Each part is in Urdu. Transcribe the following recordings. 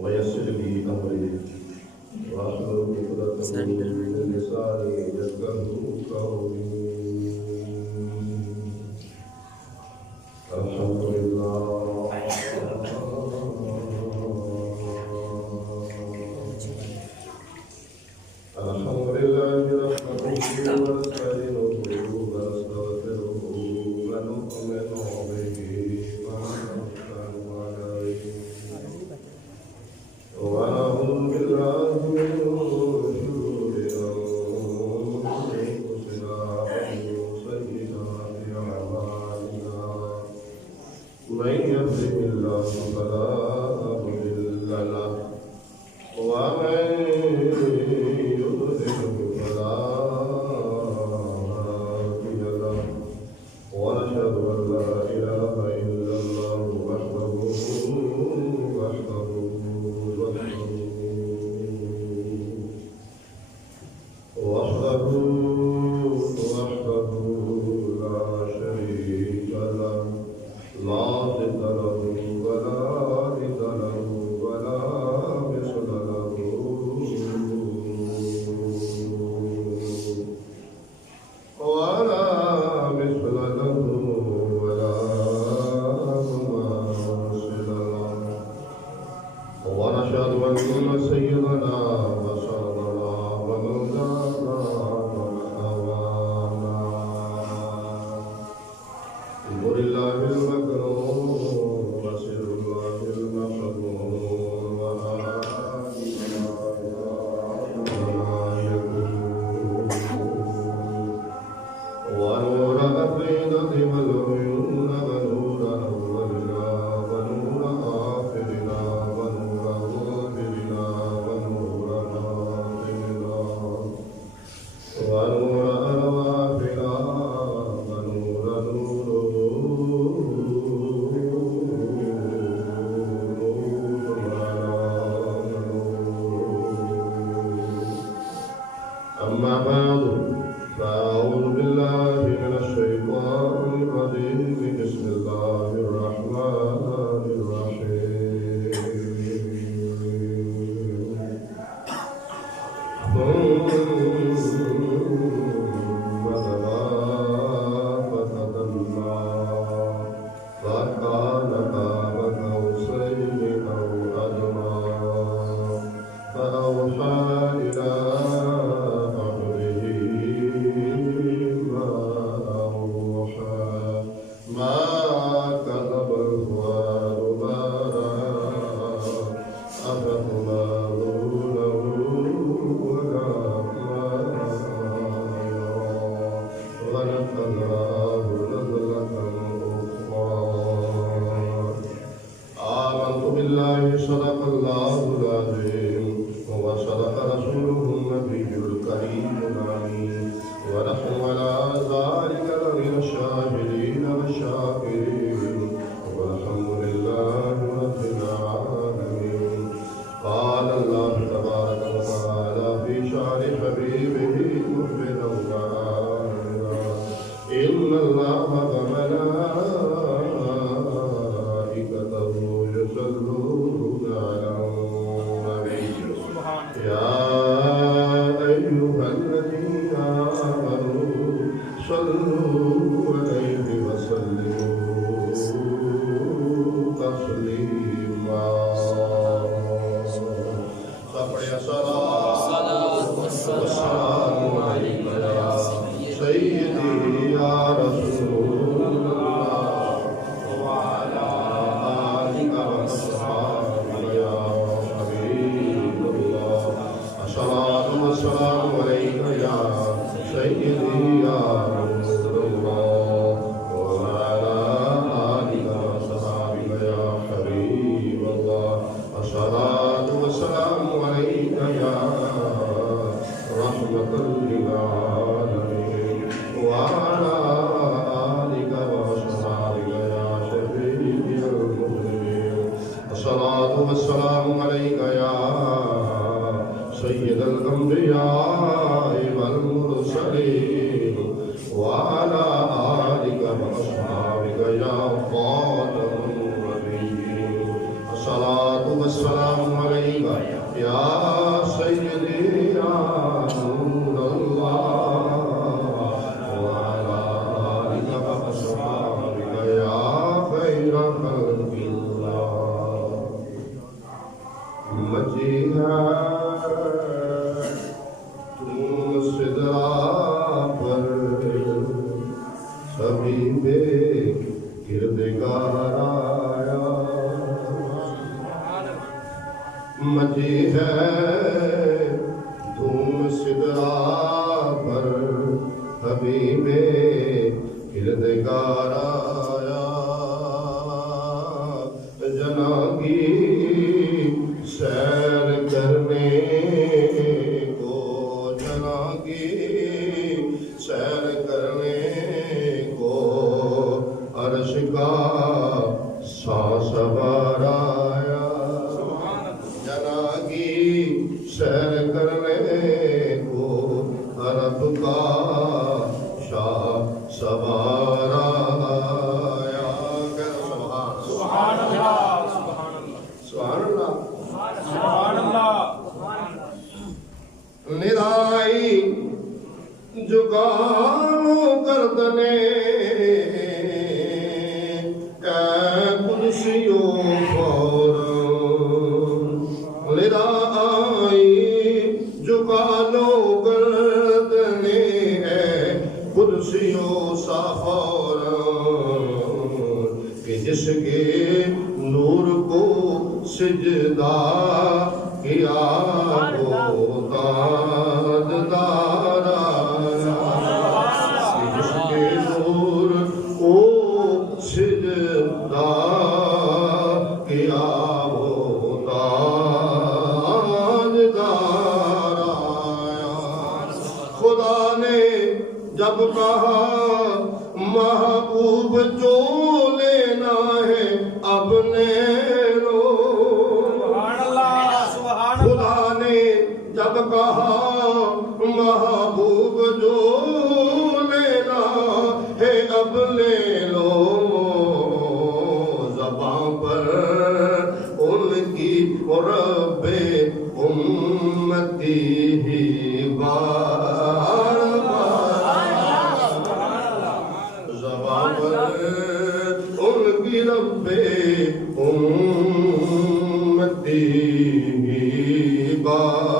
ويسر لي أمري واحلل عقدة من لساني يفقهوا قولي. الحمد لله الحمد لله نحمده ونستعينه ونستغفره ونؤمن به ونتوكل عليه ونعوذ بالله من شرور أنفسنا ومن سيئات أعمالنا من يهده الله فلا مضل له ومن يضلل فلا هادي له ونشهد أن لا إله إلا الله وحده لا شريك له لا ضد له ولا ند له ولا مثل له ولا مثل له ولا مماثل له ونشهد أن سيدنا وسندنا ومولانا ومأوانا نور الله المكنون وسر الله المحمود ونور الأفئدة والعيون ونور أولنا ونور آخرنا ونور ظاهرنا ونور باطننا ونور أرواحنا ونور أما بعد فأعوذ بالله من الشيطان الرجيم بسم الله الرحمن الرحيم ثم دنا فتدلى فكان قاب قوسين أو أدنى فأوحى إلى صدق الله العظيم وصدق رسوله النبي الكريم الأمين ونحن على ذلك لمن الشاهدين والشاكرين والحمد لله رب العالمين. قال الله تبارك وتعالى في شعر حبيبه مخبرا وعالما إن الله وملائكته يصلون على النبي يا أيها الذين آمنوا صلوا عليه وسلموا تسليما. صلاة والسلام عليك يا سيدي يا رسول الله وعلى آلك وأصحابك يا حبيب الله. الصلاة والسلام عليك يا سيدي يا رسول الله وعلى آلك وأصحابك يا حبيب الله. الصلاة والسلام عليك يا رحمة للعالمين وعلى آلك وأصحابك يا شفيع المسلمين. الصلاة والسلام عليك يا سيد الأنبياء والمرسلين وعلى آلك وأصحابك يا خاتم النبيين. الصلاة والسلام عليك تم سدرا پر حبیب کردگار آیا مجھے ہے تم سدرا پر حبیب کردگار آیا جنا کی سیر کرنے کو جنا کی سیر کرنے کو عرش کا ساسبار آیا جنا کی سیر کرنے کو عرب کا شاہ سوار آیا سبحان اللہ سبحان اللہ ندائی جگانو گردنے اے قدسیو فور ندائی جگانو گردنے اے قدسیو سافور کہ جس کے نور کو سجدہ کیا وہ تاجدار آیا جس کے نور کو سجدہ کیا وہ تاجدار آیا خدا نے جب کہا محبوب جو لینا ہے اب لے لو خدا نے جب کہا محبوب جو لینا ہے اب لے لو زبان پر ان کی رب امتی ہی بار زبان پر ان کی رب امتی ہی بار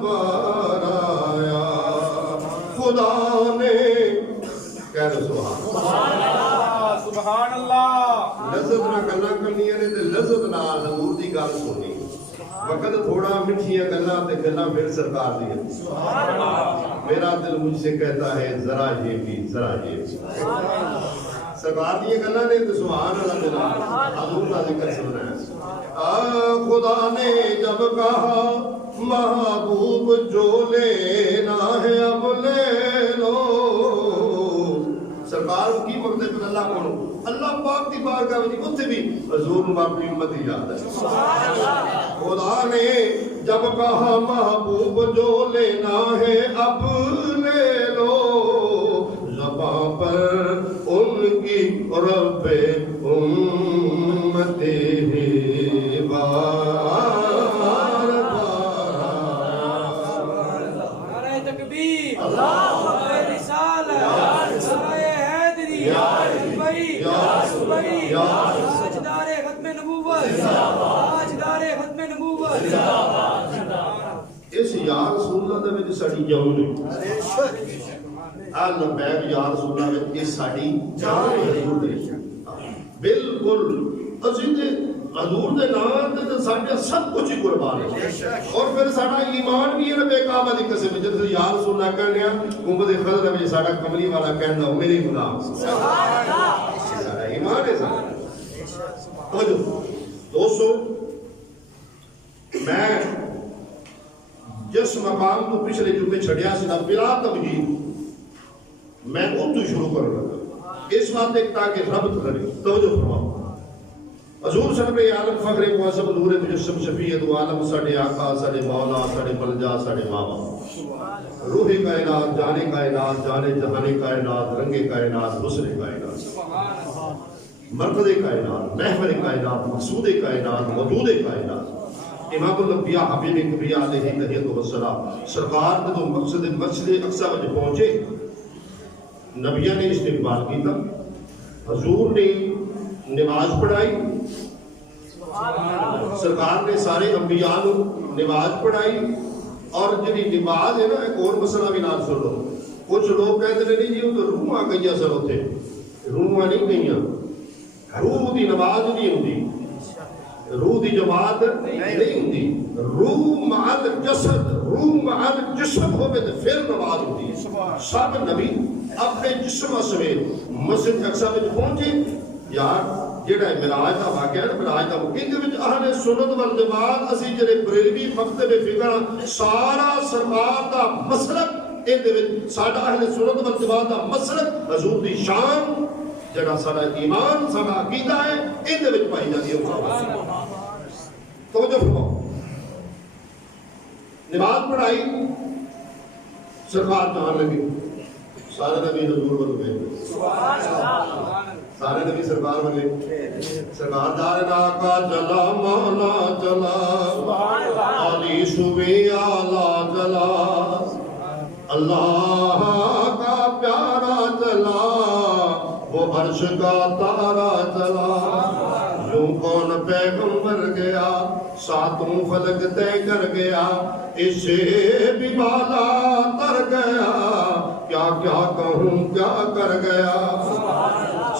بار آیا خدا نے کہہ دو سبحان اللہ لذت نہ گلاں کرنیاں نے تے لذت نال حضور دی گل سنی وقت تھوڑا مٹھیاں گلاں تے گلاں پھر سرکار دی سبحان اللہ میرا دل مجھ سے کہتا ہے ذرا یہ بھی ذرا یہ بھی سرکار دی گلاں نے تے سبحان اللہ دے نال حضور دا ذکر سننا ہے خدا نے جب کہا محبوب جو لینا ہے اب لے لو سرکار کی مقصد پر اللہ کو اللہ پاک کی بارگاہ میں اتنے بھی حضور اپنی امت ہی یاد ہے خدا نے جب کہا محبوب جو لینا ہے اب لے لو زبان پر ان کی رب امت ہی بار بار نعرہ تکبیر اللہ رسالہ تاجدار ختم نبوت تاجدار ختم نبوت اس یا رسول اللہ دے وچ ساڈی جان ہے لبیک یا رسول اللہ وچ اس ساڈی جان ہے بالکل اسی تے حضور دے نام تے ساڈا سب کچھ ہی قربان ہے اور پھر ساڈا ایمان بھی ہے بے کعبہ دی قسم جے یا رسول اللہ کہنے ہیں گنبد خضر وچ ساڈا کملی والا کہندا میرے غلام سبحان اللہ ساڈا ایمان ہے ساڈا دوستو میں جس مقام تو پچھلے جمعے چھڑیا سی نا بلا تمجید میں اتو شروع کر لگا اس بات ایک تاکہ رب کرے توجہ فرماؤ حضور صلی اللہ عالم فخر معظم نور مجسم شفیع دو عالم ساڑھے آقا ساڑھے مولا ساڑھے ملجا ساڑھے ماما روح کائنات جانے کائنات جانے جہانے کائنات رنگ کائنات حسن کائنات مرکز کائنات محور کائنات مقصود کائنات ودود کائنات امام الانبیاء حبیب کبریہ علیہ تحیت و السلام سرکار نے تو مقصد مسجد اقصی میں پہنچے نبیہ نے استقبال کیتا حضور نے نماز پڑھائی سرکار نے سارے انبیاء کو نماز پڑھائی. اور جی نماز ہے نا ایک اور مسئلہ بھی نال سن لو. کچھ لوگ کہتے ہیں نہیں جی وہ تو روح آ گئی سر اتنے. روح نہیں گئی. روح دی نماز نہیں ہوتی. روح دی جماعت نہیں ہوتی. روح مع الجسد روح مع الجسم ہوئے تو پھر نماز ہوتی ہے. سب نبی اپنے جسم سمیت مسجد اقصی میں پہنچے. یار جڑا معراج دا واقعہ ہے نا معراج دا اندے وچ اہل سنت والجماعت اسی جڑے بریلوی مکتب فقہ سارا سرکار دا مسلک اندے وچ ساڈا اہل سنت والجماعت دا مسلک حضور دی شان جڑا ساڈا ایمان ساڈا عقیدہ ہے اندے وچ پائی جاتی ہے. توجہ فرماؤ. نماز پڑھائی سرکار جان لگے. سارے نبی حضور بن گئے. سارے نبی سرکار بنے. سرکار دارنا کا چلا مولا چلا علی صبح آلہ چلا اللہ کا پیارا چلا وہ عرش کا تارا چلا. یوں کون پیغمبر گیا ساتوں فلک طے کر گیا اس سے بھی بالا تر گیا کیا کیا کہوں کیا کر گیا.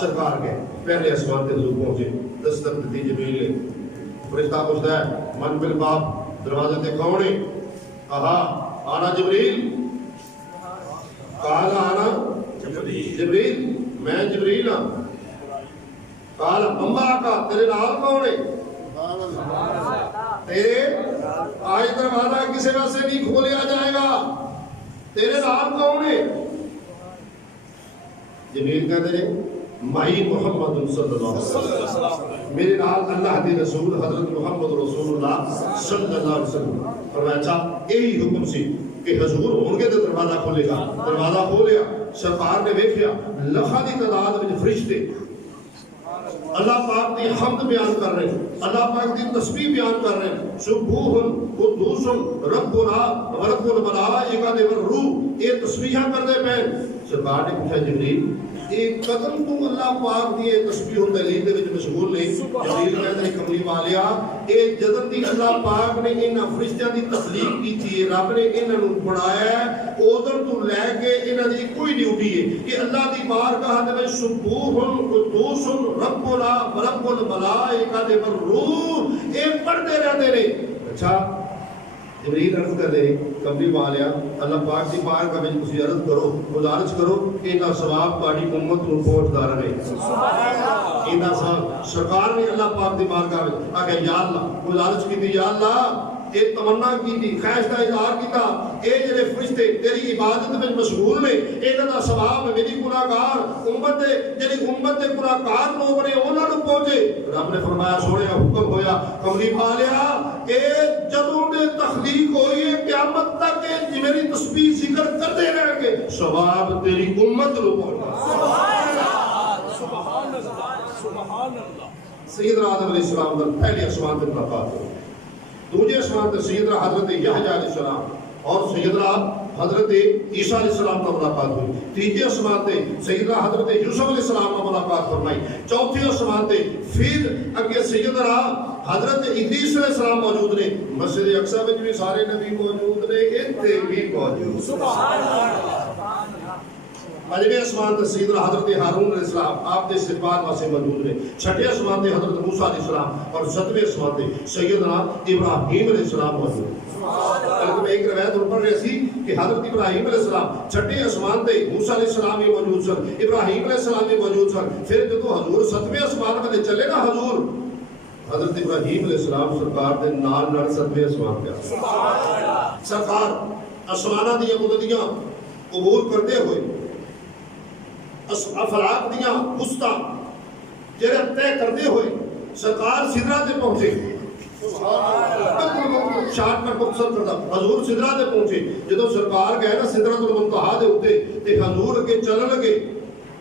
سرکار گئے پہلے آسمان کے حضور پہنچے. دستک دی جبریل نے. فرشتہ پوچھتا ہے من بالباب دروازے تے کون ہے؟ کہا آنا جبریل. کہا آنا جبریل میں جبریل ہوں. کہا امبا کا تیرے نال کون ہے؟ تیرے آج دروازہ کسی واسطے نہیں کھولیا جائے گا. تیرے نال کون ہے؟ جبریل کہتے ہیں مائی محمد صلی اللہ علیہ وسلم. میرے نال اللہ کے رسول حضرت محمد رسول اللہ صلی اللہ علیہ وسلم. فرمایا اچھا یہی حکم سی کہ حضور ہون گے تو دروازہ کھولے گا. دروازہ کھولیا. سرکار نے دیکھا لکھاں دی تعداد وچ فرشتے اللہ پاک دی حمد بیان کر رہے ہیں. اللہ پاک دی تسبیح بیان کر رہے ہیں. سبوح قدوس ربنا ورب الملائکہ والروح. یہ تسبیحاں کرتے پے. سرکار نے پوچھا جبریل ایک قدم تو اللہ پاک دی تسبیح و تحلیل دے وچ مشغول نہیں. جبریل کہتے ہیں کملی والیا اے جدوں دی اللہ پاک نے انہاں فرشتیاں دی تخلیق کیتی ہے رب نے انہاں نوں بنایا ہے ادھر تو لے کے انہاں دی کوئی ڈیوٹی ہے کہ اللہ دی بارگاہ دے وچ سبوح قدوس ربنا ورب الملائکہ والروح اے پڑھتے رہتے ہیں. اچھا جبریل عرض کر دے کملی والیا اللہ پاک دی بارگاہ وچ تسی عرض کرو گزارش کرو کہ انہاں ثواب تہاڈی امت نوں پہنچدا رہے. سبحان اللہ. انہاں سرکار نے اللہ پاک دی بارگاہ وچ آکھیا یا اللہ گزارش کیتی یا اللہ ایک تمنا کیتی خواہش دا اظہار کیتا اے جڑے فرشتے تیری عبادت وچ مشغول نے انہاں دا ثواب میری گناہگار امت دے جڑی امت دے گناہگار لوگ نے انہاں نوں پہنچے. رب نے فرمایا سونے حکم ہویا کملی والیا اے جدوں دے تخلیق ہوئی ہے قیامت تک میری تسبیح ذکر کرتے رہیں گے ثواب تیری امت نوں پہنچا. سبحان اللہ سبحان اللہ سبحان اللہ. سیدنا آدم علیہ السلام دا پہلے آسمان تے ملاقات ہوئی. دوسرے آسمان تے سیدنا حضرت یحییٰ علیہ السلام اور سیدنا حضرت عیسیٰ علیہ السلام کا ملاقات ہوئی. تیسرے آسمان تے سیدنا حضرت یوسف علیہ السلام کا ملاقات فرمائی. چوتھے آسمان تے پھر اگے سیدنا حضرت ادریس علیہ السلام موجود نے. مسجد اقصی میں بھی سارے نبی موجود نے اتنے بھی موجود. سبحان اللہ. پنجویں آسمان تے سیدنا حضرت ہارون علیہ السلام آپ کے استقبال واسطے موجود نے. چھٹے آسمان تے حضرت موسیٰ علیہ السلام اور ساتویں آسمان تے سیدنا ابراہیم علیہ السلام موجود. ایک روایت پڑھ رہی سی کہ حضرت ابراہیم علیہ السلام چھٹے آسمان تے موسیٰ علیہ السلام بھی موجود سن ابراہیم علیہ السلام بھی موجود سن. پھر جب حضور ساتویں آسمان تے چلے نا حضور حضرت ابراہیم علیہ السلام سرکار دے نال نال ساتویں آسمان پہ سرکار آسماناں دی بلندیاں عبور کرتے ہوئے افلاک دیاں وسطیٰ جڑے طے کرتے ہوئے سرکار سدرہ تے پہنچے. شارٹ کٹ مختصر کرتا حضور سدرہ تے پہنچے. جدوں سرکار گئے نا سدرۃ المنتہا دے اوتے تے حضور اگے چلن لگے.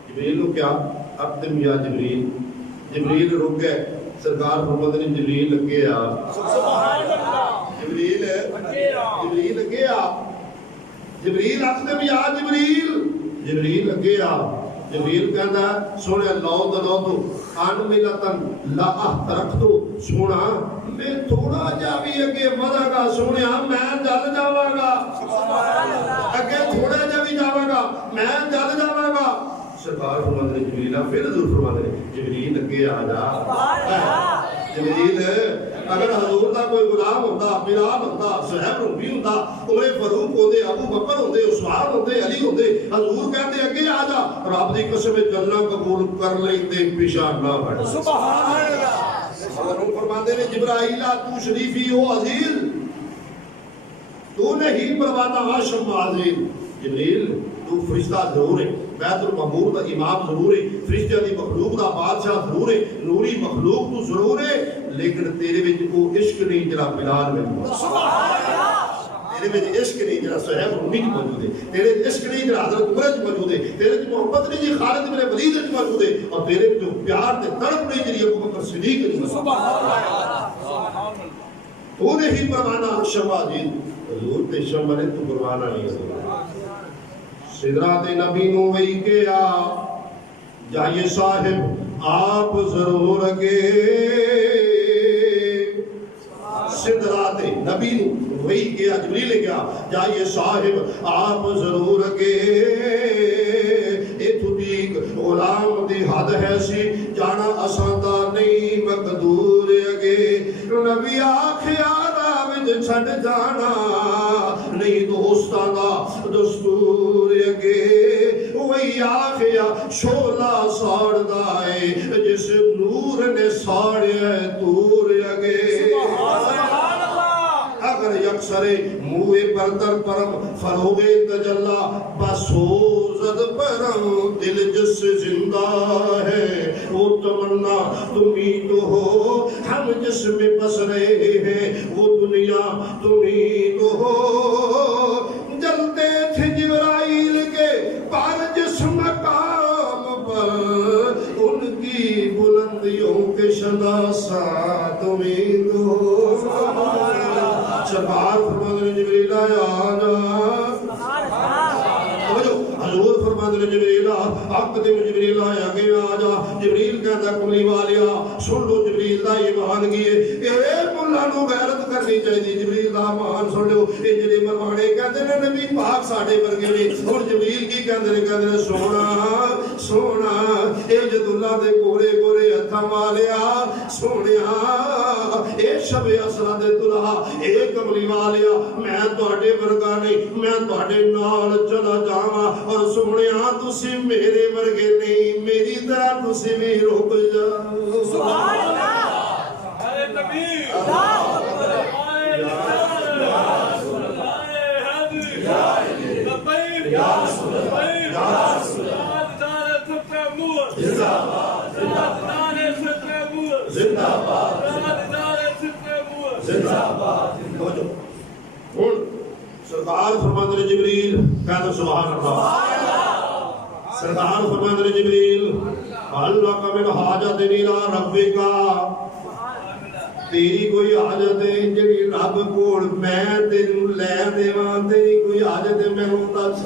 جبریل نوں کیا اقدم یا جبریل. جبریل رک گئے. سرکار فرماتے ہیں جبریل لگے آ. سبحان اللہ. جبریل لگے آ. جبریل اقدم یا جبریل. جبریل لگے آ. جبریل کہندا سونے لو دلو تو ان ملتن لا ترک تو سونا میں تھوڑا جا بھی اگے ودا گا سونیا میں جل جاواں گا اگے تھوڑا جا بھی جاواں گا میں جل جاواں گا سرکار فرماتے ہیں جبریل پھر حضور فرماتے ہیں جبریل اگے آ جا جبریل اگر حضور دا کوئی غلام ہوتا بلال ہوتا صہیب رومی ہوتا عمر فاروق ہوندے ابو بکر ہوندے عثمان ہوندے علی ہوندے حضور کہندے اگے آ جا رب دی قسم جنہ قبول کر لیندے پیچھے نہ ہٹ سبحان اللہ حضور فرماتے ہیں جبرائیل تو شریفی ہو عزیز تو نہیں پروانہ ہاشم عزیز جبریل تو فرشتہ ضرور ہے بیت المعمور دا امام ضرور ہے فرشتہ دی مخلوق دا بادشاہ ضرور ہے نوری مخلوق تو ضرور ہے لیکن تیرے وچ وہ عشق نہیں جڑا بلال میں سبحان اللہ تیرے وچ عشق نہیں جڑا صہیب رومی وچ موجود ہے تیرے عشق نہیں جڑا حضرت عمر وچ موجود ہے تیرے وچ محبت نہیں جی خالد بن ولید وچ موجود ہے اور تیرے وچ پیار تے تڑپ نہیں جڑی ابو بکر صدیق وچ سبحان اللہ تو نہیں پروانہ شمعدین حضور تے شمع نے تو پروانہ نہیں سدرات نبی نو وہی کیا جائیے صاحب آپ ضرور اگے سدرات نبی نو وہی کیا جبریل نے کیا جائیے صاحب آپ ضرور اگے ایتھو دیکھ غلام دی حد ہے سی جانا اساندہ نہیں مقدور اگے نبی آکھیا چھڑ جانا نہیں دوستاں دا دستور اگے وہی آخیا شولا ساڑ دائے جس نور نے ساڑیا دور اگے اگر یکسر موے بردر پرم فروغ تجلہ بسوزد پرم دل جس زندہ ہے وہ تمنا تمہیں تو ہو ہم جس میں بس رہے ہیں وہ دنیا تمہیں تو ہو جلتے تھے جبرائیل کے پر جس مقام پر ان کی بلندیوں کے شناسا تمہیں تو ہو سرکار فرماتے ہیں جبریل آیا حضور فرماتے ہیں جبریل اقدم جبریل آیا گیا آجا جبریل کہتا کملی والیا سن لو جبریل دا یہ مان گئے اے ملہ نو غیرت کرنی چاہیے جبریل دا مان سن لو اے جڑے مروانے کہتے ہیں نبی پاک ساڑھے ورگے نے اور جبریل کی کہتے ہیں سونا سونا اے جد اللہ دے گورے گورے ہتھا والیا سونیا اے شب اسرا دے دلہا اے کملی والیا میں تواڈے ورگا نہیں میں تواڈے نال چلا جاواں اور سونیا تسی میرے ورگے نہیں میری طرح تسی بھی رک جاؤ سبحان اللہ اے نبی اللہ اکبر یا رسول اللہ یا رسول اللہ زندہ باد زندہ باد سرکار فرماتے ہیں جبریل کہتے سبحان اللہ سرکار فرماتے ہیں جبریل اللہ کا من حاجت نیلا ربی کا تیری کوئی حاجت ہے جڑی رب کول میں تینوں لے دیواں تیری کوئی حاجت ہے مینوں دس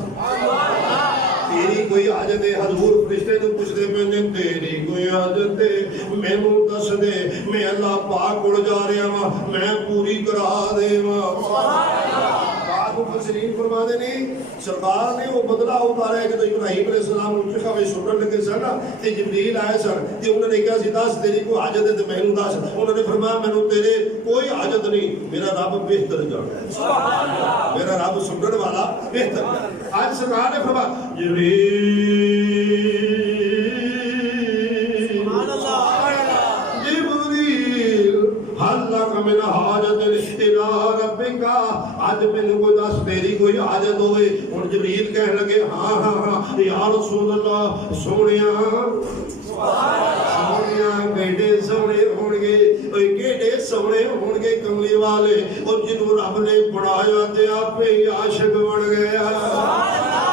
تیری کوئی حاجت ہے حضور فرشتے نو پوچھدے پے تیری کوئی حاجت ہے مینوں دس دے میں اللہ پاک کول جا رہا ہاں میں پوری کرا دیواں سبحان اللہ پاک مفسرین فرماتے نے سرکار نے وہ بدلہ اتارا ہے کہ ابراہیم علیہ السلام چکھا وے سنن لگے سن تے جبریل آئے سن تے انہوں نے کہا سی دس تیری کوئی حاجت ہے تے مینوں دس انہوں نے فرمایا مینوں تیرے کوئی حاجت نہیں میرا رب بہتر جانتا ہے سبحان اللہ میرا رب سنن والا بہتر ہے آج سرکار نے فرمایا من حاجت الى ربک آج میں نے کوئی دس تیری کوئی حاجت ہوئے اور جبریل کہنے لگے ہاں ہاں ہاں یا رسول اللہ سونیا سونیا بیٹے سونے ہونگے کیڑے سونے ہونگے کملی والے اور جنہوں رب نے پڑھایا تے آپ پہ عاشق بن گیا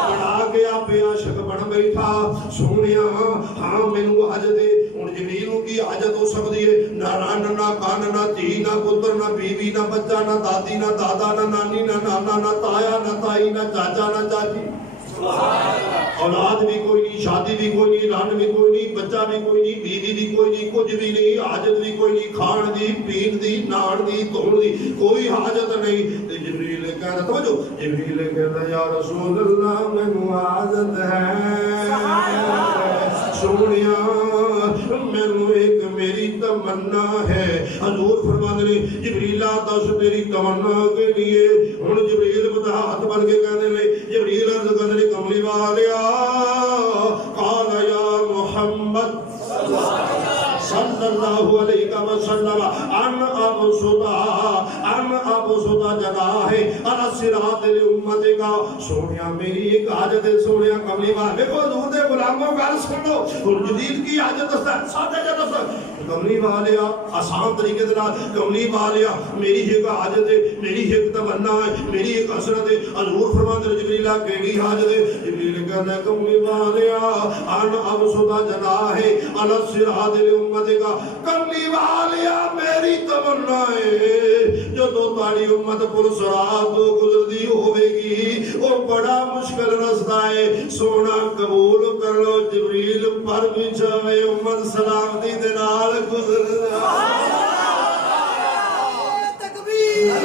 پڑھا کے آپ پہ عاشق بن بیٹھا سونیا ہاں میں نے حاجت ہے اور جبریلوں کی حاجت ہو سکتی ہے نہ ران نہ کان نہ دھی نہ پتر نہ بیوی نہ بچہ نہ دادی نہ دادا نہ نانی نہ نانا نہ تایا نہ تائی نہ چاچا نہ چاچی اولاد بھی کوئی نہیں، شادی بھی کوئی نہیں، رن بھی کوئی نہیں، بچہ بھی کوئی نہیں، بیوی بھی کوئی نہیں، کچھ بھی نہیں، حاجت بھی کوئی نہیں، کھان دی، پین دی، نان دی، دھون دی، کوئی حاجت نہیں۔ جبریل کہنا، توجہ، جبریل کہنا یا رسول اللہ میں حاجت ہے سونیا، میں ایک میری تمنا ہے۔ حضور فرماتے ہیں جبریل دس تیری تمنا کے لیے۔ ہن جبریل بتا ہاتھ بن کے کہنے لے، جبریل عرض کرنے کملی والیا قال یا محمد صلی اللہ علیہ وسلم ان ابسطا جناح علی الصراط لامت کا۔ سونیا میری ایک حاجت ہے، سونیا کملی والے دیکھو حضور دے غلاموں گل سن لو، جدید کی حاجت ہے سادہ جا کملی والیا آسان طریقے دے نال، کملی والیا میری ایک حاجت ہے، میری ایک تمنا ہے، میری ایک حسرت ہے۔ حضور فرماتے ہیں جبریل کیڑی حاجت ہے؟ جبریل کہتا ہے کملی والیا ان ابسطا جناح علی الصراط لامت کا۔ کملی والیا میری تمنا ہے جو تاری امت پل صراط تو گزردی ہوئے گی، وہ بڑا مشکل رستہ ہے، سونا قبول کر لو جبریل پر بچھاوے امت سلامتی دے نال گزر جائے۔ تکبیر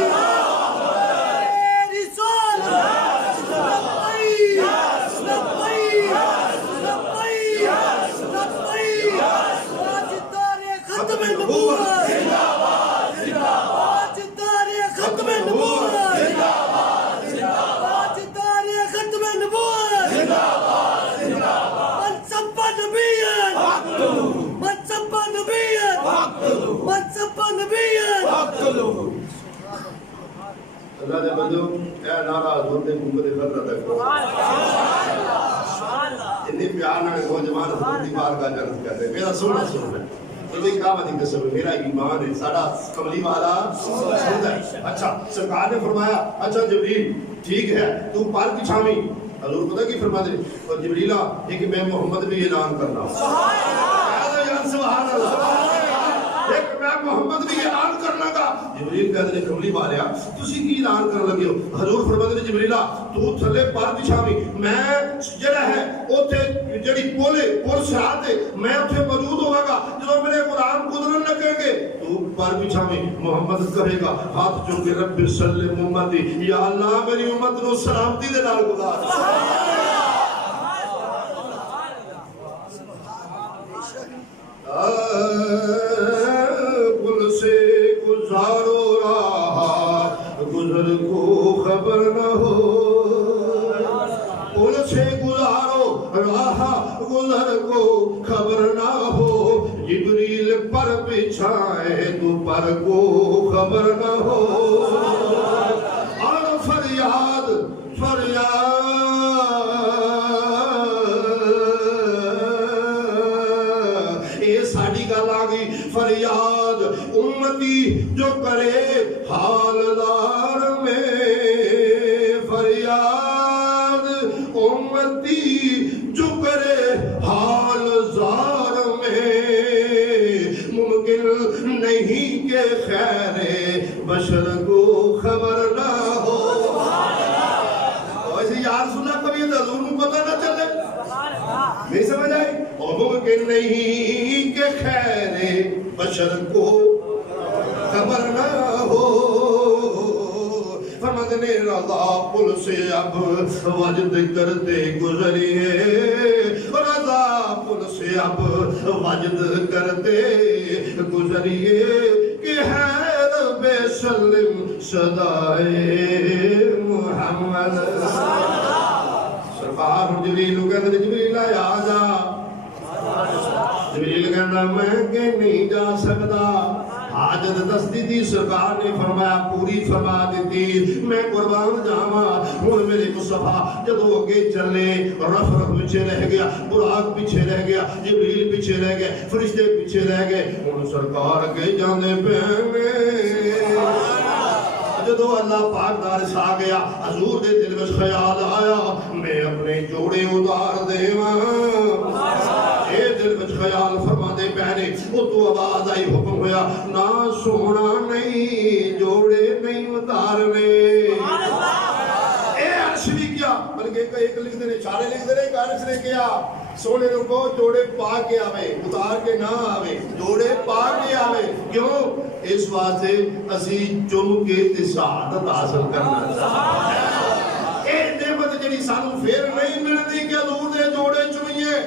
ختم نبوت زندہ باد، زندہ باد ختم نبوت زندہ باد، زندہ باد ختم نبوت زندہ باد، زندہ باد من سب نبیًا فاقتلوه، من سب نبیًا فاقتلوه، من سب نبیًا فاقتلوه۔ اللہ دے بندو اے نعرہ حضور دے گنبد خطرہ تک اتنی پیار نہ نوجوان حضور دی بارگاہ جنت کرتے میرا سونا سننا یہ کہاں دی قسم ہے، میرا ایمان ہے، ساڑا کملی والا سنتا ہے۔ اچھا سرکار نے فرمایا اچھا جبریل ٹھیک ہے تو پار پچھاویں۔ حضور پتہ کی فرماتے ہیں اور جبریلہ ایک میں محمد بھی اعلان کرنا ہوں، سبحان اللہ، ایک میں محمد بھی اعلان کرنا گا۔ جبریل کہتے ہیں کملی والیا تسی کی اعلان کرنے لگے ہو؟ حضور فرماتے ہیں جبریلہ تو تھلے پار پچھاویں، میں جڑا ہے اوتھے جڑی پول صراط ہے میں اوتھے موجود ہوگا گا، جب میرے غلام گزرن لگیں گے تو پار پچھاویں محمد کہے گا ہاتھ چوک کے رب سلم امتی، یا اللہ میری امت نو سلامتی دے نال گزار۔ پل سے گزارو راہ گزر کو خبر نہ ہو، پل سے گزارو راہ گزر کو خبر نہ ہو، جبریل پر بچھائے تو پر کو خبر نہ ہو، اور فریاد فریاد فریاد امتی جو کرے حالدار میں، فریاد امتی جو کرے حالدار میں، ممکن نہیں کہ خیر بشر کو خبر نہ ہو۔ ویسے یار سنا کبھی حضور کو پتہ نہ چلے، نہیں سمجھ آئی؟ اور ممکن نہیں کہ خیر بشر کو خبر نہ ہو۔ فرماتے نے رضا پل سے اب وجد کرتے گزریے، رضا پل سے اب وجد کرتے گزریے، کہ حیر بے سلم صدائے محمد۔ سرکار جبریل کہتے جبریل آ جا، جبریل کہتا میں کہ نہیں جا سکتا، حاجت دستی دی سرکار نے فرمایا پوری فرما دیتی، میں قربان جاواں۔ ہن میرے مصطفیٰ جدو اگے چلے، رف پیچھے رہ گیا، براق پیچھے رہ گیا، جبریل پیچھے رہ گئے، فرشتے پیچھے رہ گئے، ہن سرکار اگے جاندے پے۔ جدو اللہ پاک دارس آ گیا، حضور دے دل میں خیال آیا میں اپنے جوڑے اتار دیواں، اے دل میں خیال فرما دے پہنے، وہ تو آواز آئی حکم ہویا نہ سونا نہیں جوڑے نہیں اتارنے، اے عرش بھی کیا بلکہ ایک لکھتے ہیں چارے لکھتے ہیں کارش نے کیا سونے کو جوڑے پا کے آوے اتار کے نہ آوے جوڑے پا کے آوے کیوں اس واسطے اسی چم کے سعادت حاصل کرنا اے نعمت جڑی سانو پھر نہیں ملتی کہ حضور دے جوڑے چمیے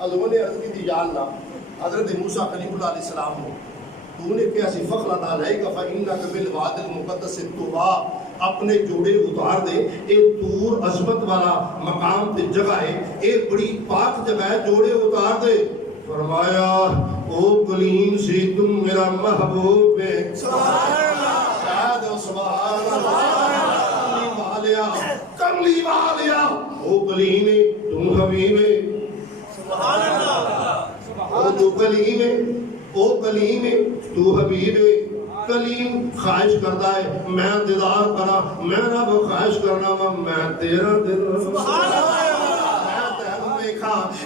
حضور نے عرض کی تھی یا اللہ حضرت موسیٰ کلیم اللہ علیہ السلام ہو تو نے کیا سی فخر نہ لائے گا فَإِنَّكَ بِالْوَادِ الْمُقَدَّسِ طُوَىٰ اپنے جوڑے اتار دے اے طور عظمت والا مقام تے جگہ ہے اے بڑی پاک جگہ ہے جوڑے اتار دے فرمایا او کلیم سی تم میرا محبوب ہے سبحان اللہ شاید سبحان اللہ کملی والیا او کلیم تم حبیب ہے سبحان اللہ او تو کلیم ہے او کلیم ہے تو حبیب ہے کلیم خواہش کرتا ہے میں دیدار کرا میں رب خواہش کرنا میں تیرا دل سبحان اللہ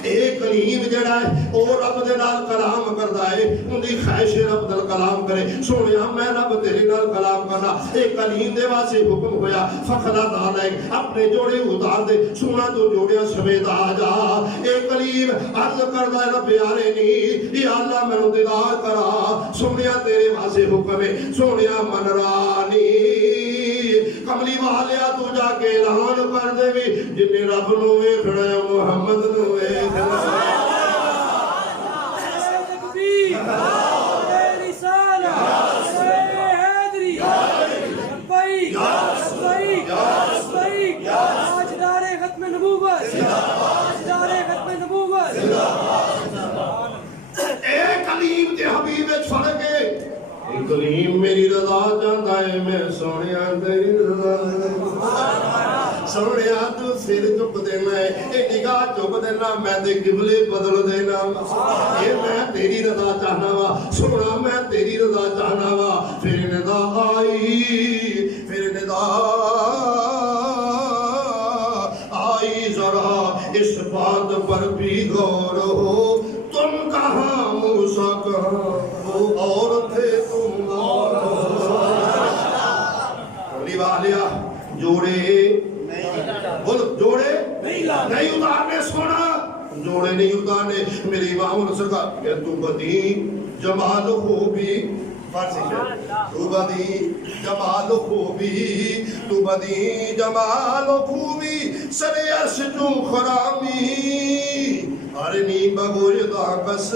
اے کلیم جڑا ہے او رب دے نال کلام کردا ہے ان دی خواہش رب دل کلام کرے سونیا میں رب تیرے نال کلام کرنا اے کلیم دے واسطے حکم ہویا فخلا دالے اپنے جوڑے اتار دے سونا تو جوڑیاں سمیت آ جا اے کلیم عرض کردا ہے رب یارے نی یا اللہ مینوں دیدار کرا سونیا تیرے واسطے حکم ہے سونیا من رانی کملی والیا تو جا کے اعلان کر دے بھی جن رب نو ویکھنا محمد نو ویکھنا اے کلیم تے حبیب وچ فرق ہے کلیم میری رضا چاہتا ہے میں سونیا تیری رضا سونیا تو سر چک دینا ہے اے نگاہ چک دینا میں دے قبلے بدل دینا اے میں تیری رضا چاہنا وا سونا میں تیری رضا چاہنا وا پھر ندا آئی ذرا اس بات پر بھی غور ہو تم کہاں موسیٰ کہاں وہ اور تھے تم اور والیا جوڑے بول جوڑے نہیں اتارنے سونا جوڑے نہیں اتارنے میری امام سرکار کہ تو بدی جمال خوبی تو بدی جمال خوبی تو بدی جمال خوبی سر عرش جو خرامی ارنی بگویدہ کس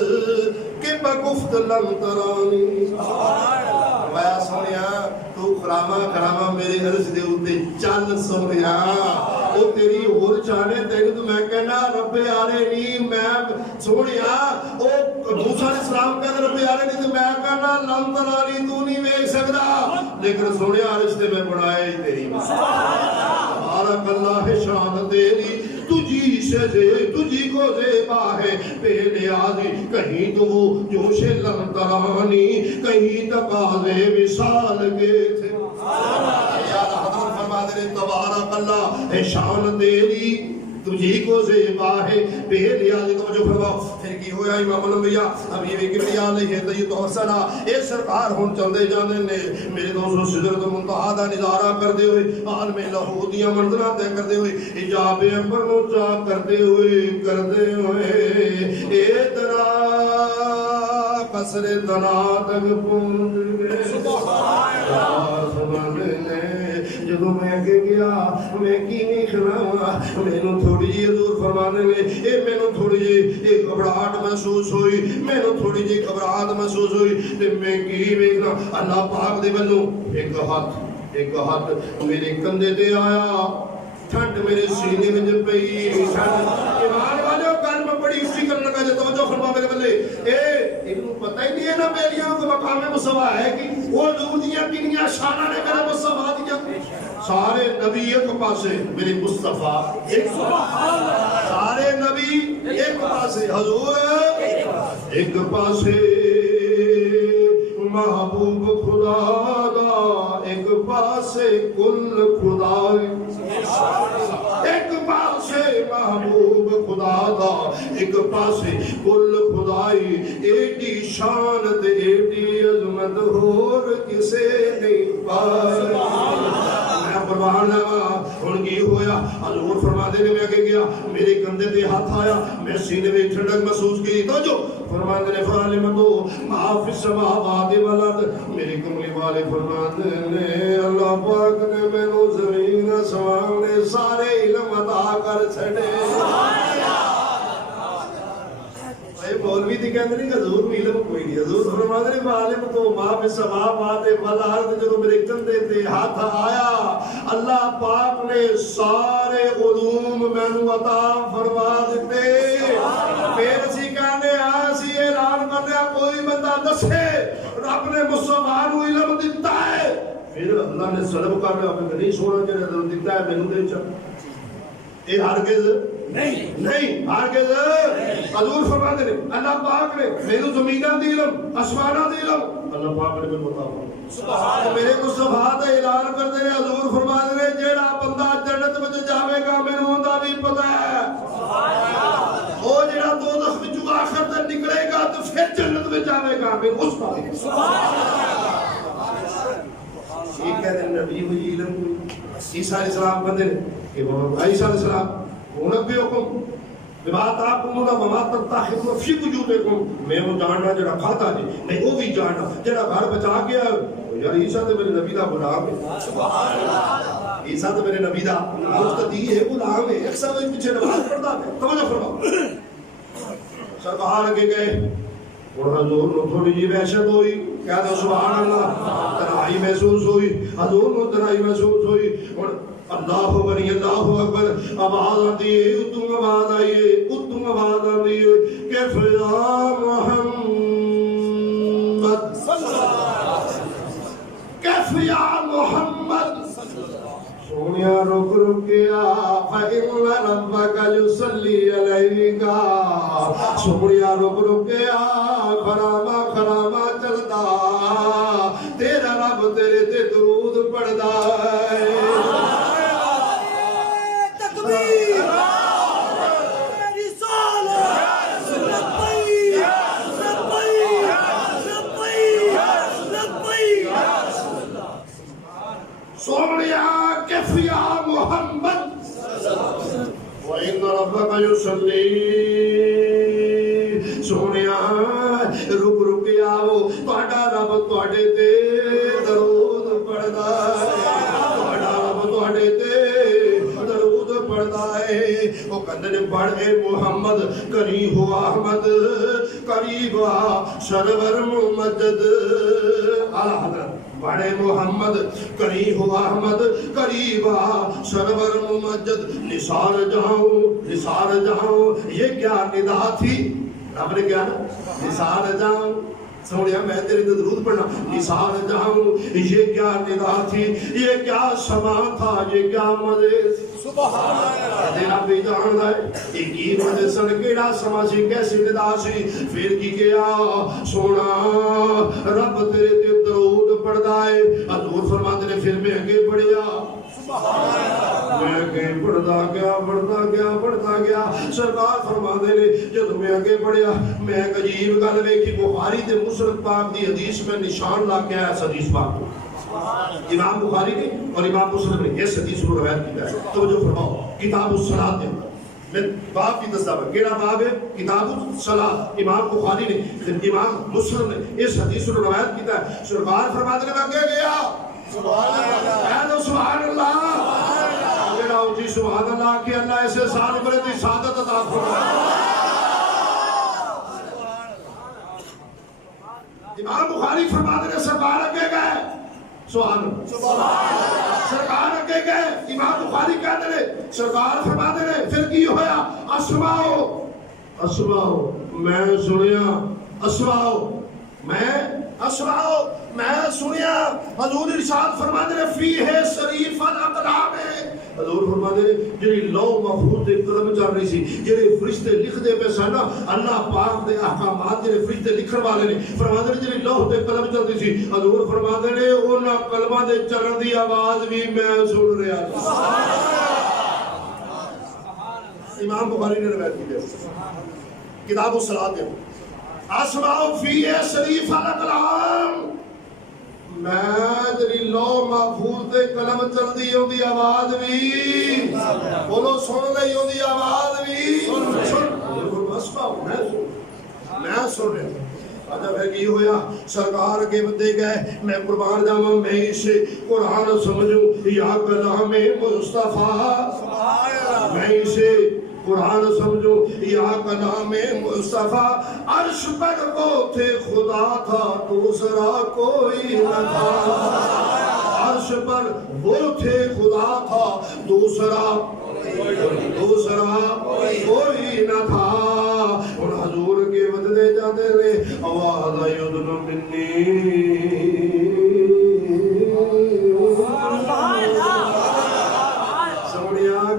کہ بگفت لم ترانی وایا سونیا تو خراما میرے عرض دے ہوتے چل سونیا او تیری اور چاہنے تیرے تو میں کہنا رب آرے نہیں میں سونیا او موسیٰ علیہ السلام کہنا رب آرے نہیں تو میں کہنا لم ترانی تو نہیں ویکھ سکدا لیکن سونیا رشتے میں بڑھائے تیری بارک اللہ شان تیری تجھی کو زیبا ہے بے نیازی کہیں تو وہ جوش لم ترانی کہیں تقاضے وصال کے تھے یا حضرت فرما دے تبارک اللہ شان تیری تجھی کو زیبا ہے بے نیازی توجہ فرماؤ پھر کی ہویا امام الانبیاء حبیب کبریا علیہ تیت حسنہ اے سرکار ہون چلدے جانے نے میرے دوستوں سدرت منتہا دا نظارہ کردے ہوئے عالم لاہوتیاں منظرہ طے کردے ہوئے حجاب اکبر نو چاک کردے ہوئے اے تنا قصر تنا تک پہنچ گئے سبحان اللہ جدو میں اگے گیا میں کی نہیں کھلاوا میں نو تھوڑی جی حضور فرمانے میں اے میں نو تھوڑی جی ایک گھبراہٹ محسوس ہوئی میں نو تھوڑی جی گھبراہٹ محسوس ہوئی تے میں کی ویکھنا اللہ پاک دے بنو ایک ہاتھ میرے کندھے تے آیا ٹھنڈ میرے سینے میں جب پئی ایمان والے قلب بڑی اسی کرنے لگا جو توجہ فرما میرے بندے اے انہوں پتہ ہی نہیں ہے نا بیلیوں کو مقام مصطفیٰ ہے کہ وہ دودیاں کنیاں شانہ نے میرا مصطفیٰ دیا سارے نبی ایک پاسے میرے مصطفیٰ ایک سارے نبی ایک پاسے حضور ایک پاسے محبوب خدا دا ایک پاسے کل خدا ایک پاسے محبوب خدا دا ایک پاسے کل خدائی ایڈی شان تے ایڈی عظمت اور کسے نہیں پائے میں پروانہ ان کی حضور فرماتے ہیں میں آگے گیا میرے کندھے تے ہاتھ آیا میں سینے میں ٹھنڈک محسوس کی توجہ فرماتے ہیں فعلمتو ما فی السماوات والارض میرے کملی والے فرماتے ہیں اللہ پاک نے مینوں زمین آسمان نے سارے علم عطا کر چھڑے مولوی تھی کہتے نہیں کہ حضور بھی علم کوئی نہیں حضور فرماتے ہیں عالم تو ماں میں سماوات والارض جو میرے کندھے تے ہاتھ آیا اللہ پاک نے سارے علوم مینوں عطا فرما دیتے پھر اسی کہنے اسی اعلان کرنے کوئی بندہ دسے رب نے مصطفیٰ نو علم دیتا ہے پھر اللہ نے سلب کر لیا کہ نہیں سونا جڑا علم دیتا ہے مینوں دے چا اے ہرگز نہیں ہرگز حضور فرماتے ہیں اللہ پاک نے میرے زمیناں دی علم آسماناں دی علم اللہ پاک نے مینوں عطا فرمایا سبحان اللہ میرے مصطفیٰ دا اعلان کرتے ہیں حضور فرماتے ہیں جیڑا بندہ جنت وچ جاوے گا مینوں اوندا بھی پتہ ہے سبحان اللہ او جیڑا دوزخ وچوں آخر تے نکلے گا تے پھر جنت وچ جاوے گا مینوں اس دا سبحان اللہ یہ کہتے ہیں نبی وہی علم عیسیٰ علیہ السلام بندے کہ عیسیٰ علیہ السلام انبیوکم بما تعقلون وما تتخذون فی وجودکم میں وہ جاننا جڑا کھاتا جی میں وہ بھی جاننا جڑا گھر بچا گیا یار عیسیٰ تے میرے نبی دا غلام ہے سبحان اللہ عیسیٰ تے میرے نبی دا مقتدی ہے غلام ہے ایک ساتھ پیچھے نماز پڑھتا ہے توجہ فرماؤ سرکار کے گئے اور حضور نو تھوڑی جی وحشت ہوئی کہہ دو سبحان اللہ تنہائی محسوس ہوئی حضور نو تنہائی محسوس ہوئی اور اللہ غنی اللہ اکبر آواز آتی ہے اتم آواز آئیے اتم آواز آتی ہے کیف یا محمد کیف یا محمد سونیا رک رکیا فإن ربک یصلی علیکا سونیا رک رکیا خراما خراما چلدا تیرا رب تیرے تے درود پڑھدا ہے سونیا کیف یا محمد وَإِنَّ رَبَّكَ يُصَلِّي سونیا رک رک آؤ تہاڈا رب تہاڈے تے درود پڑھدا ہے تہاڈا رب تہاڈے تے درود پڑھدا ہے او کندے پڑھ اے محمد کری ہو احمد قریب سرور ممجد اعلی حضرت بڑے محمد قریب احمد قریبا سرور ممجد نثار جاؤں یہ کیا ندا تھی رب نے کیا نا نثار جاؤں سونیا میں تیرے درود پڑھنا نثار جاؤں یہ کیا ندا تھی یہ کیا سما تھا یہ کیا مزے سبحان اللہ تیرا بھی جان ہے ایک ہی مزے سن کیڑا سما سی کیسی ندا سی پھر کی کیا سونا رب تیرے تے درود پڑھدا ہے حضور فرماتے نے پھر میں آگے بڑھیا میں آگے بڑھتا گیا سرکار فرماتے نے جب میں آگے بڑھیا میں ایک عجیب گل ویکھی بخاری تے مسلم پاک دی حدیث میں نشان لا کے آیا اس حدیث پاک کو امام بخاری نے اور امام مسلم نے اس حدیث کو روایت کیا ہے توجہ فرماؤ کتاب الصلاۃ کے میں باب کی دستاویز کیڑا باب ہے کتاب الصلاۃ امام بخاری نے امام مسلم نے اس حدیث کو روایت کیا ہے سرکار فرماتے نے آگے گیا سبحان اللہ سبحان اللہ میرا اونچی سبحان اللہ کہ اللہ ایسے سال بڑے دی سعادت عطا فرمائے امام بخاری فرماتے نے سرکار آگے گئے سبحان اللہ سرکار آگے گئے امام بخاری کہتے ہیں سرکار فرماتے نے پھر کی ہویا اسماؤ میں سنیا میں سنیا حضور ارشاد فرماتے ہیں فیہ شریف الاقلام حضور فرماتے ہیں جنہی لو محفوظ دے قلم چل رہی سی جنہی فرشتے لکھ دے پہ سانا اللہ پاک دے احکامات جنہی فرشتے لکھن والے نے فرماتے ہیں جنہی لو دے قلم چل رہی سی حضور فرماتے ہیں انہاں قلمہ دے چلن دی آواز بھی میں سن رہا امام بخاری نے روایت کی ہے کتاب الصلاۃ ہے اسماء فیہ شریف الاقلام میں جنہی لو محفوظ دے قلم چلدی اودی آواز بھی بولو سن لئی اودی آواز بھی سن میں سن رہا اچھا پھر کی ہویا سرکار کے بندے گئے میں قربان جاواں میں اسے قرآن سمجھوں یا کلام مصطفیٰ میں اسے قرآن سمجھو یا کلام مصطفیٰ عرش پر وہ تھے خدا تھا دوسرا کوئی نہ تھا عرش پر وہ تھے خدا تھا دوسرا کوئی نہ تھا اور حضور کے بدلے جاتے رہے آواز آئی ادن منی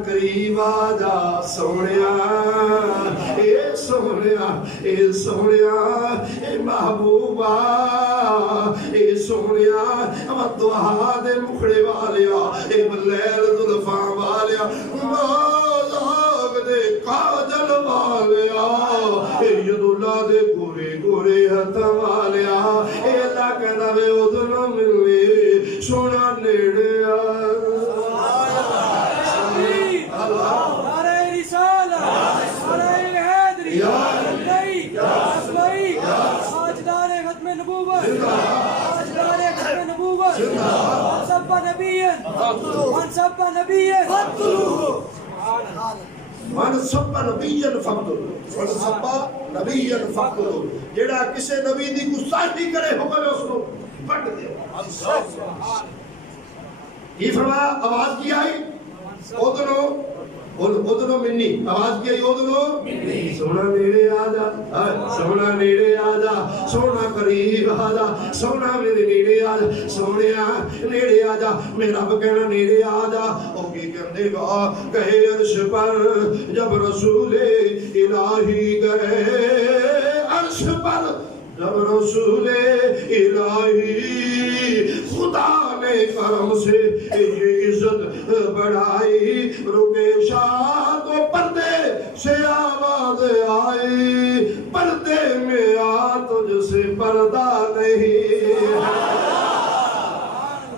قریب آجا سونیا اے سونیا اے سونیا اے محبوبا اے سونیا اما دعا دے مکھڑے والیا اے بلیل ظلفاں والیا مازاگ دے کاجل والیا اے ید اللہ دے گورے گورے ہتھا والیا اے اللہ کہنا وے ادھر ملے سونا نیڑے من سب نبیًا فقتلوہ جیڑا کسے نبی دی گستاخی کرے حکم ہے اس کو پٹ دے یہ فرمایا آواز کی آئی اودنو منی آواز کی آئی اودنو سونا میرے آجا سونا میرے آجا سونا قریب آجا سونا میرے نیڑے آجا سونیا نیڑے آجا میرا بکینا نیڑے آجا اوکی کہنے گا کہے عرش پر جب رسول الہی گئے عرش پر جب رسول الہی خدا نے کرم سے یہ عزت بڑھائی رکے شاہ تو پردے سے آواز آئی پردے میں آ تجھ سے پردہ نہیں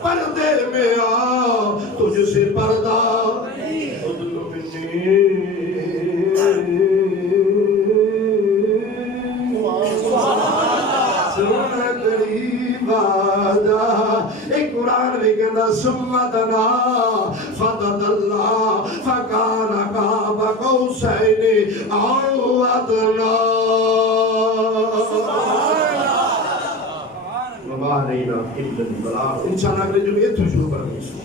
پردے میں آ تجھ سے پردہ ایک قرآن بھی کہنا سمتنا فتد اللہ فکانا قاب قوسین او ادنا وما علینا الا البلاغ انشاءاللہ اگلے جو یہ تو شروع کریں